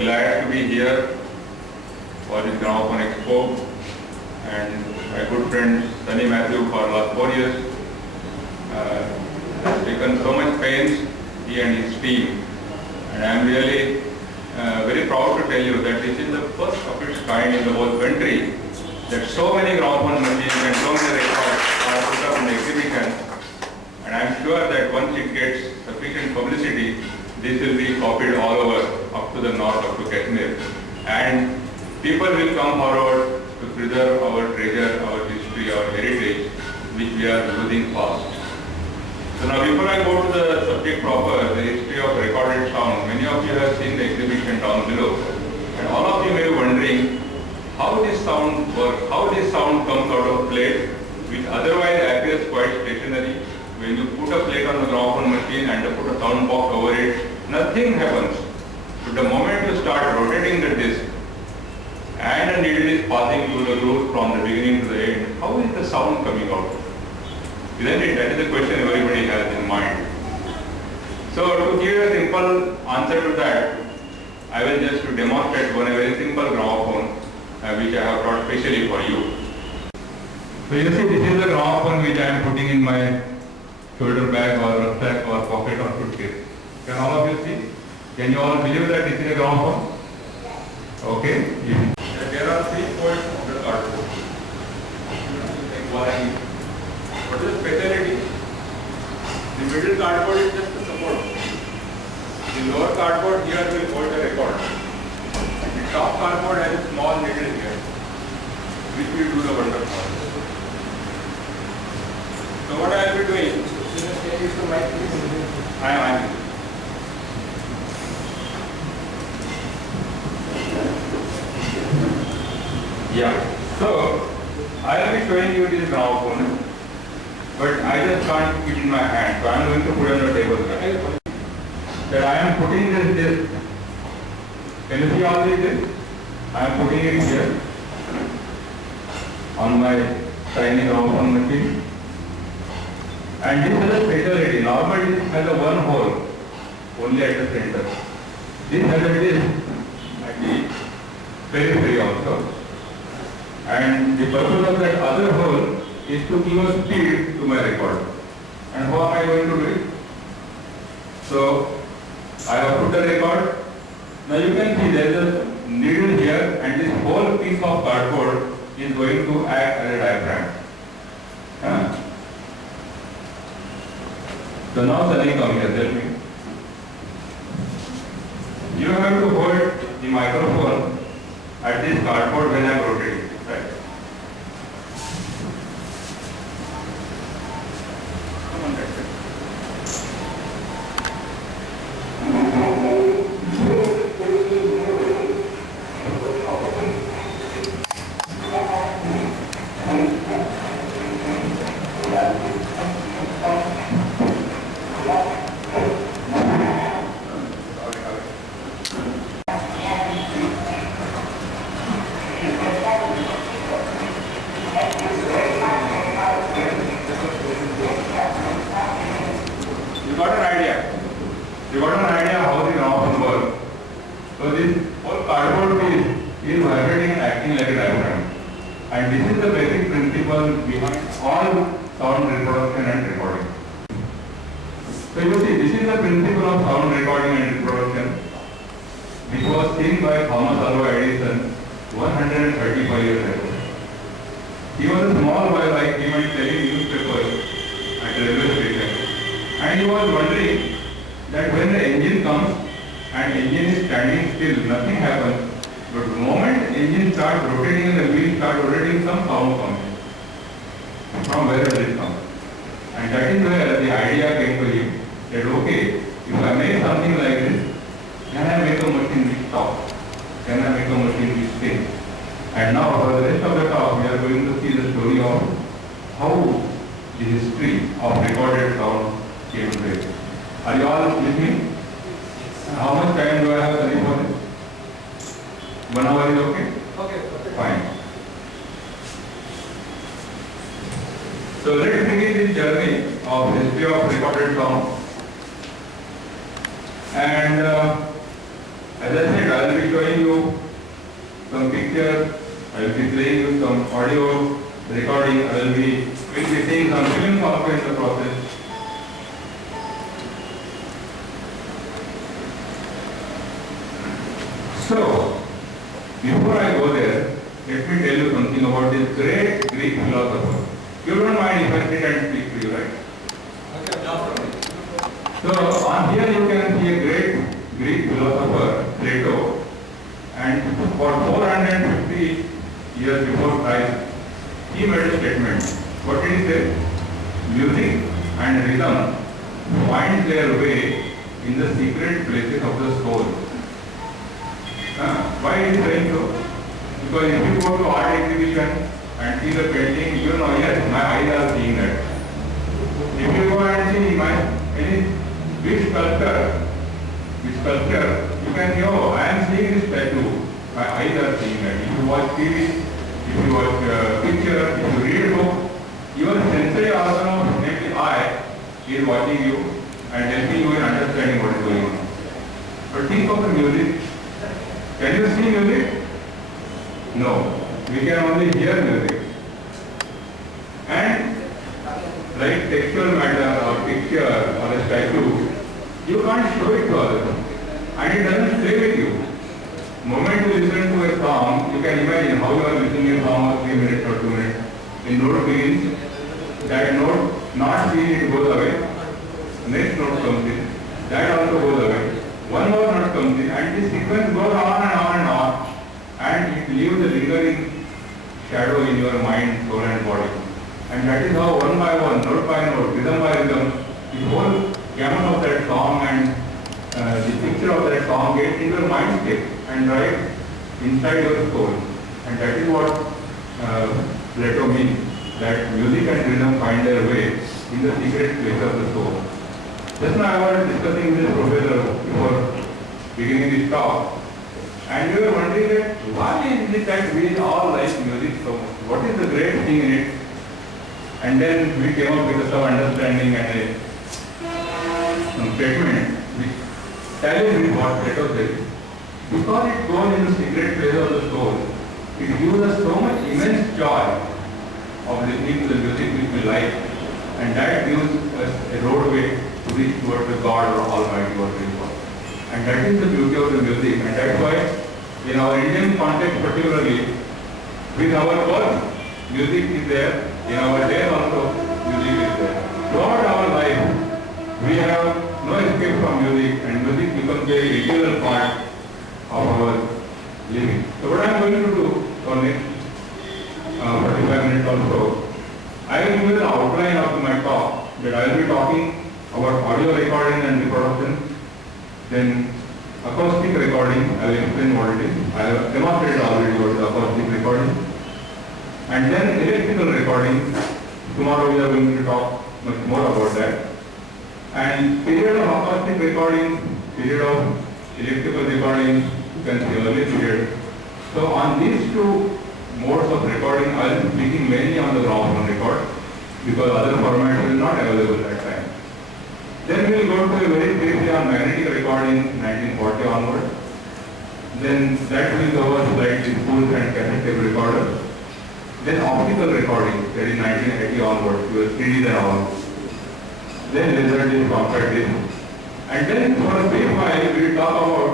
glad to be here for this Gramophone Expo, and my good friend Sunny Matthew for the last 4 years has taken so much pains, he and his team, and I am really very proud to tell you that this is the first of its kind in the whole country, that so many gramophone machines and so many records are put up in the exhibition, and I am sure that once it gets sufficient publicity, this will be copied all over, up to the north, up to Kashmir, and people will come forward to preserve our treasure, our history, our heritage, which we are losing fast. So now before I go to the subject proper, the history of recorded sound, many of you have seen the exhibition down below, and all of you may be wondering how this sound works, how this sound comes out of plate, which otherwise appears quite stationary. When you put a plate on the gramophone machine and put a sound box over it, nothing happens. But the moment you start rotating the disc and a needle is passing through the groove from the beginning to the end, how is the sound coming out? Isn't it? That is the question everybody has in mind. So to give a simple answer to that, I will just to demonstrate one very simple gramophone which I have brought specially for you. So you see, this is the gramophone which I am putting in my shoulder bag or rucksack or pocket or suitcase. Can all of you see? Can you all believe that this is a gramophone? Okay. There are 3 folds of the cardboard. What is the speciality? The middle cardboard is just a support. The lower cardboard here will hold the record. The top cardboard has a small needle here, which will do the wonder for us. So what I will be doing? Can you use the mic, please? I am. Yeah. So I will be showing you this gramophone, but I just can't keep it in my hand, so I am going to put it on the table. That I am putting this disc. Can you see all this disc? I am putting it here on my tiny gramophone machine. And this is a speciality. Normally this has a one hole only at the center. This has a disc at the periphery also. And the purpose of that other hole is to give a speed to my record. And how am I going to do it? So I have put the record. Now you can see there is a needle here, and this whole piece of cardboard is going to act as a diaphragm. So now Sunny, come here, tell me. You have to hold the microphone at this cardboard when I am rotating. Right. Come on, that's it. You got an idea how the gramophone works. So this whole cardboard piece is vibrating and acting like a diaphragm. And this is the basic principle behind all sound reproduction and recording. So you see, this is the principle of sound recording and reproduction, which was seen by Thomas Alva Edison 135 years ago. He was a small boy like him and selling newspapers at the railway station. And he was wondering that when the engine comes and engine is standing still, nothing happens. But the moment engine starts rotating and the wheel starts rotating, some sound comes. From where does it come? And that is where the idea came to him that okay, if I make something like this, can I make a machine which stops? Can I make a machine which spins? And now for the rest of the talk, we are going to see the story of how the history of recorded sound came to it. Are you all with me? How much time do I have for this? 1 hour is okay? Okay. Fine. So let's begin this journey of history of recorded sound. And as I said, I will be showing you some pictures, I will be playing you some audio recording, we'll be seeing some film also in the process. So, before I go there, let me tell you something about this great Greek philosopher. You don't mind if I sit and speak to you, right? Okay, no problem. So, on here you can see a great Greek philosopher, Plato, and for 450 years before Christ, he made a statement. What did he say? Music and rhythm find their way in the secret places of the soul. Why is he saying so? Because if you go to art exhibition and see the painting, you know, yes, my eyes are seeing that. If you go and see any big sculpture, you can say, oh, I am seeing this tattoo. My eyes are seeing that. If you watch TV, if you watch picture, if you read a book, your sensory organ, namely eye, is watching you and helping you in understanding what is going on. But think of the music. Can you see music? No. We can only hear music. And like textual matter or picture or a statue, you can't show it to others. And it doesn't stay with you. The moment you listen to a song, you can imagine how you are listening to a song of 3 minutes or 2 minutes. The note begins, that note, not seen, it goes away. Next note comes in, that also goes away. One more note comes in, and this sequence goes on and on and on, and it leaves a lingering shadow in your mind, soul and body. And that is how one by one, note by note, rhythm by rhythm, the whole gamut of that song and the picture of that song gets in your mindscape and right inside your soul. And that is what Plato means, that music and rhythm find their way in the secret place of the soul. Just now I was discussing with this professor before beginning this talk, and we were wondering that why is it that we all like music so much? What is the great thing in it? And then we came up with some understanding and some statement which tallies with what Plato said. Because it goes into secret place of the soul, it gives us so much immense joy of listening to the music which we like, and that gives us a roadway to reach towards the God or Almighty, what we call. And that is the beauty of the music, and that's why in our Indian context particularly, with our birth, music is there, in our death also, music is there. Throughout our life, we have no escape from music, and music becomes a integral part of our living. So what I am going to do for next 45 minutes or so, I will give you the outline of my talk, that I will be talking about audio recording and reproduction, then acoustic recording, I will explain what it is. I have demonstrated already what is acoustic recording. And then electrical recording, tomorrow we are going to talk much more about that. And period of acoustic recording, period of electrical recording, you can see early period. So on these two modes of recording, I will be speaking mainly on the Gramophone record, because other formats will not available at that time. Then we will go to a very briefly on magnetic recording 1940 onward. Then that will cover slightly spools and cassette tape recorders. Then optical recording, that is 1980 onward, with 3D and all. Then laserdisc, compact disc. And then for a brief while we will talk about,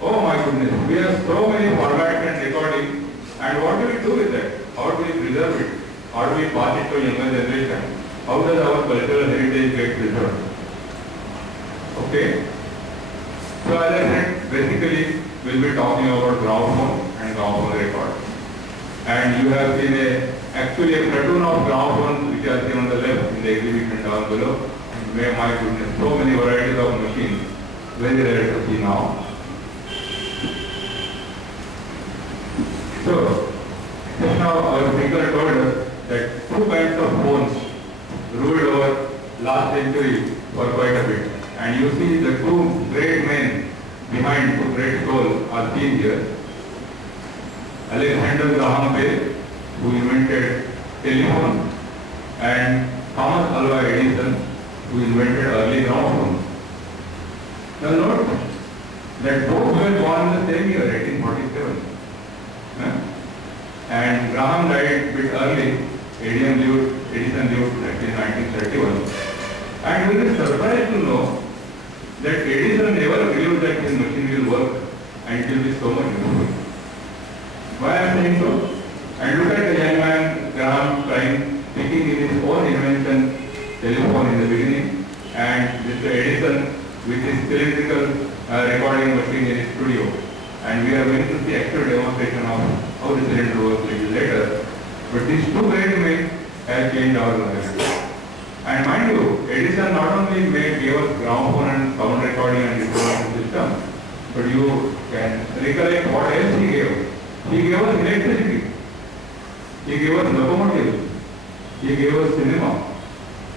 oh my goodness, we have so many formats and recording, and what do we do with that? How do we preserve it? How do we pass it to younger generation? How does our cultural heritage get preserved? Okay? So as I said, basically we will be talking about gramophone and gramophone record. And you have seen actually a platoon of gramophones which are seen on the left in the exhibition down below. And my goodness, so many varieties of machines, very rare to see now. So, just now our speaker told us that two kinds of phones ruled over last century for quite a bit. And you see the two great men behind two great souls are seen here. Alexander Graham Bell, who invented telephone, and Thomas Alva Edison, who invented early gramophone. Now note, that both were born in the same year, 1847. And Graham died a bit early. Edison lived in 1931. And we were surprised to know that Edison never believed that his machine will work and it will be so much useful. Why I am saying so? And look at the young man Graham trying, speaking in his own invention, telephone in the beginning, and Mr. Edison with his cylindrical recording machine in his studio. And we are going to see actual demonstration of how the cylinder works a little later. But these two great men have changed our lives. And mind you, Edison not only gave us gramophone and sound recording and recording system, but you can recollect what else he gave. He gave us electricity. He gave us locomotives. He gave us cinema.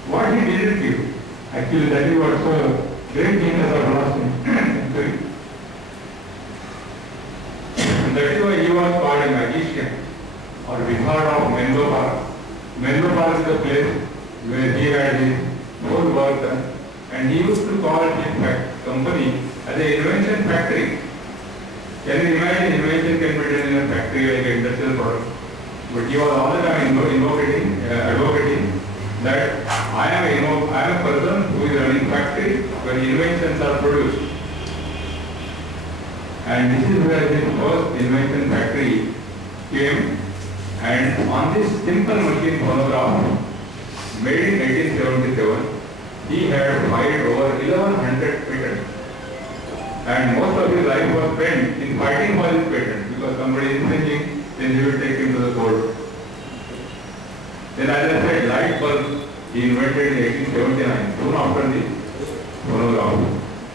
What he didn't give? Actually, that is what so great genius of last century. That is why he was called a magician, or we heard of Menlo Park. Menlo Park is the place where he had his whole work done, and he used to call his company as an invention factory. Can you imagine invention can be done in a factory like an industrial product? But he was all the time advocating that I am a person who is running factory where inventions are produced. And this is where his first invention factory came. And on this simple machine phonograph, made in 1877, he had filed over 1100 patents. And most of his life was spent in fighting for his patent, because somebody is infringing, then he will take him to the court. Then as I said, light bulb he invented in 1879, soon after the phonograph.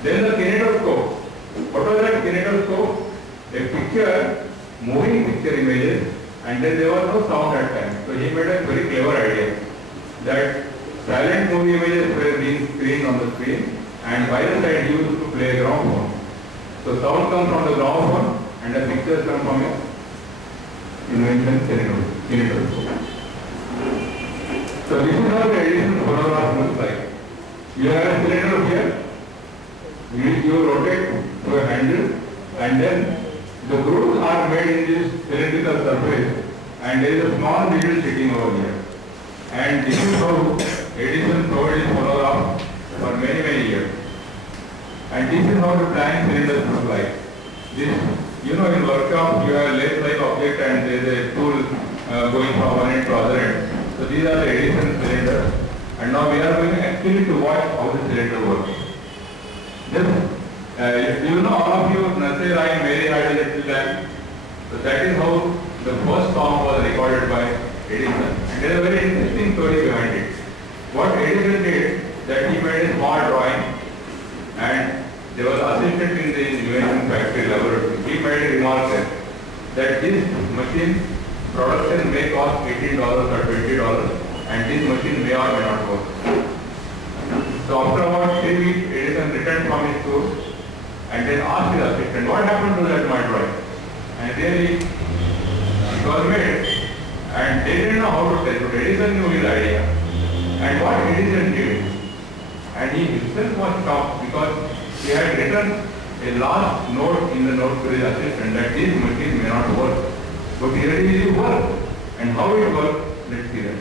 Then the kinetoscope. What was that kinetoscope? A picture, moving picture images, and then there was no sound at time. So he made a very clever idea that silent movie images were being screened on the screen, and by the side he used to play a gramophone. So sound comes from the gramophone and the pictures come from a invention kinetoscope. So this is how the Edison phonograph looks like. You have a cylinder here, you rotate to a handle, and then the grooves are made in this cylindrical surface, and there is a small needle sitting over here. And this is how Edison sold his phonograph for many, many years. And this is how the flying cylinders look like. This, in workshop you have a lathe-like object and there is a tool going from one end to other end. So these are the Edison cylinders. And now we are going actually to watch how the cylinder works. All of you, Nasir and Mary had a little time. So that is how the first song was recorded by Edison. And there is a very interesting story behind it. What Edison did, that he made a small drawing, and there was assistant in the invention factory laboratory. He made a remark that this machine production may cost $18 or $20, and this machine may or may not work. So after about 3 weeks, Edison returned from his tour and then asked his assistant, what happened to that my drawing? And really, it was made, and they didn't know how to tell, but Edison knew his idea. And what Edison did, and he himself was shocked because he had written a last note in the note to his assistant that this machine may not work, but it really worked. And how it worked, let's see that.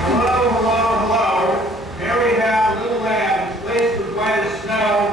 Hello. Here we have little lambs laced with white as snow.